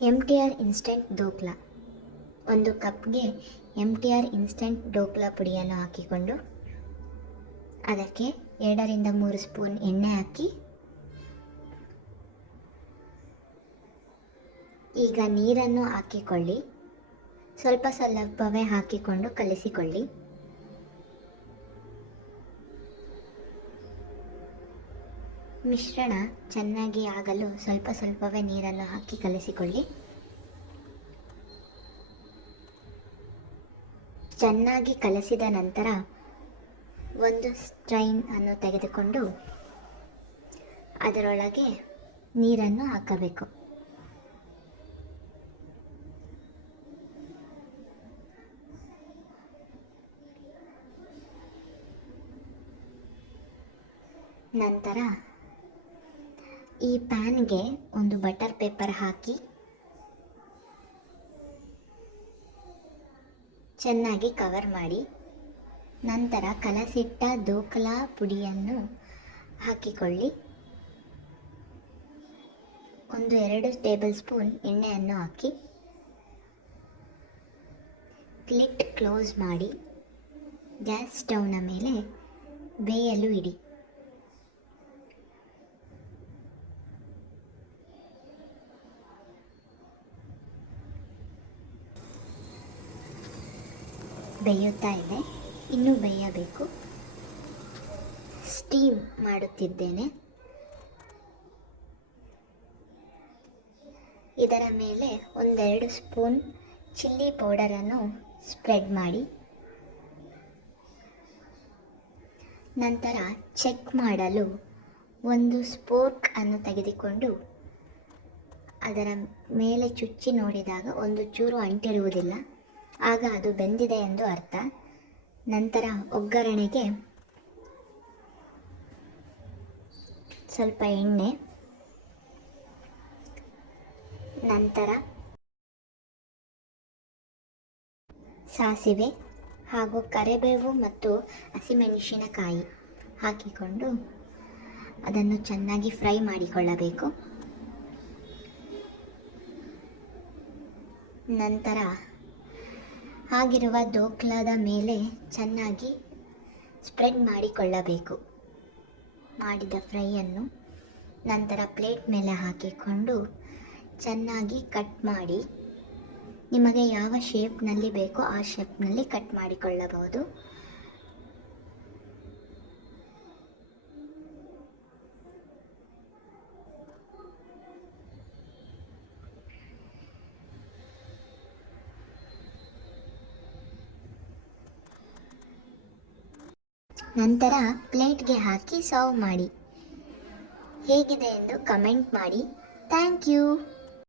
MTR instant dhokla. ಒಂದು ಕಪ್ಗೆ MTR instant dhokla ಪುಡಿಯನ್ನು ಹಾಕಿಕೊಂಡು ಅದಕ್ಕೆ 2ರಿಂದ 3 ಸ್ಪೂನ್ ಎಣ್ಣೆ ಹಾಕಿ ಈಗ ನೀರನ್ನು ಹಾಕಿಕೊಳ್ಳಿ. ಸ್ವಲ್ಪವೇ ಹಾಕಿಕೊಂಡು ಕಲಿಸಿಕೊಳ್ಳಿ. ಮಿಶ್ರಣ ಚೆನ್ನಾಗಿ ಆಗಲು ಸ್ವಲ್ಪವೇ ನೀರನ್ನು ಹಾಕಿ ಕಲಿಸಿಕೊಳ್ಳಿ. ಚೆನ್ನಾಗಿ ಕಲಸಿದ ನಂತರ ಒಂದು ಸ್ಟ್ರೈನ್ ಅನ್ನು ತೆಗೆದುಕೊಂಡು ಅದರೊಳಗೆ ನೀರನ್ನು ಹಾಕಬೇಕು. ನಂತರ ಈ ಪ್ಯಾನ್ಗೆ ಒಂದು ಬಟರ್ ಪೇಪರ್ ಹಾಕಿ ಚೆನ್ನಾಗಿ ಕವರ್ ಮಾಡಿ. ನಂತರ ಕಲಸಿಟ್ಟ ಡೋಕ್ಲಾ ಪುಡಿಯನ್ನು ಹಾಕಿಕೊಳ್ಳಿ. 1-2 ಟೇಬಲ್ ಸ್ಪೂನ್ ಎಣ್ಣೆಯನ್ನು ಹಾಕಿ ಲಿಡ್ ಕ್ಲೋಸ್ ಮಾಡಿ ಗ್ಯಾಸ್ ಸ್ಟವ್ನ ಮೇಲೆ ಬೇಯಲು ಇಡಿ. ಬೇಯುತ್ತಾ ಇದೆ, ಇನ್ನೂ ಬೇಯಬೇಕು. ಸ್ಟೀಮ್ ಮಾಡುತ್ತಿದ್ದೇನೆ. ಇದರ ಮೇಲೆ 1-2 ಸ್ಪೂನ್ ಚಿಲ್ಲಿ ಪೌಡರನ್ನು ಸ್ಪ್ರೆಡ್ ಮಾಡಿ. ನಂತರ ಚೆಕ್ ಮಾಡಲು ಒಂದು ಸ್ಪೋರ್ಕ್ ಅನ್ನು ತೆಗೆದುಕೊಂಡು ಅದರ ಮೇಲೆ ಚುಚ್ಚಿ ನೋಡಿದಾಗ ಒಂದು ಚೂರು ಅಂಟಿರುವುದಿಲ್ಲ, ಆಗ ಅದು ಬೆಂದಿದೆ ಎಂದು ಅರ್ಥ. ನಂತರ ಒಗ್ಗರಣೆಗೆ ಸ್ವಲ್ಪ ಎಣ್ಣೆ, ನಂತರ ಸಾಸಿವೆ ಹಾಗೂ ಕರಿಬೇವು ಮತ್ತು ಹಸಿಮೆಣಸಿನಕಾಯಿ ಹಾಕಿಕೊಂಡು ಅದನ್ನು ಚೆನ್ನಾಗಿ ಫ್ರೈ ಮಾಡಿಕೊಳ್ಳಬೇಕು. ನಂತರ ಆಗಿರುವ ಡೋಕ್ಲಾದ ಮೇಲೆ ಚೆನ್ನಾಗಿ ಸ್ಪ್ರೆಡ್ ಮಾಡಿಕೊಳ್ಳಬೇಕು ಮಾಡಿದ ಫ್ರೈಯನ್ನು. ನಂತರ ಪ್ಲೇಟ್ ಮೇಲೆ ಹಾಕಿಕೊಂಡು ಚೆನ್ನಾಗಿ ಕಟ್ ಮಾಡಿ, ನಿಮಗೆ ಯಾವ ಶೇಪ್ನಲ್ಲಿ ಬೇಕೋ ಆ ಶೇಪ್ನಲ್ಲಿ ಕಟ್ ಮಾಡಿಕೊಳ್ಳಬಹುದು. ನಂತರ ಪ್ಲೇಟ್ಗೆ ಹಾಕಿ ಸರ್ವ್ ಮಾಡಿ. ಹೇಗಿದೆ ಎಂದು ಕಮೆಂಟ್ ಮಾಡಿ. Thank you.